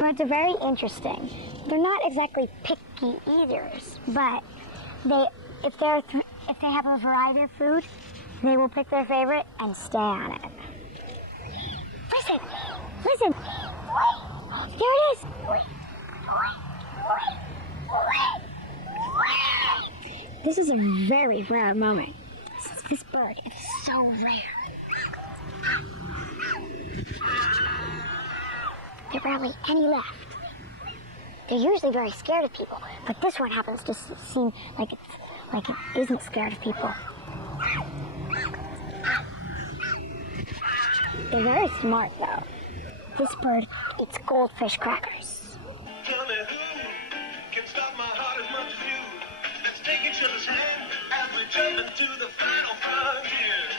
Birds are very interesting. They're not exactly picky eaters, but if they have a variety of food, they will pick their favorite and stay on it. Listen, listen. There it is. This is a very rare moment. This bird is so rare. There are barely any left. They're usually very scared of people, but this one happens to seem like it isn't scared of people. They're very smart, though. This bird eats goldfish crackers. Tell me who can stop my heart as much as you. Let's take each other's hand as we jump into the final frontier.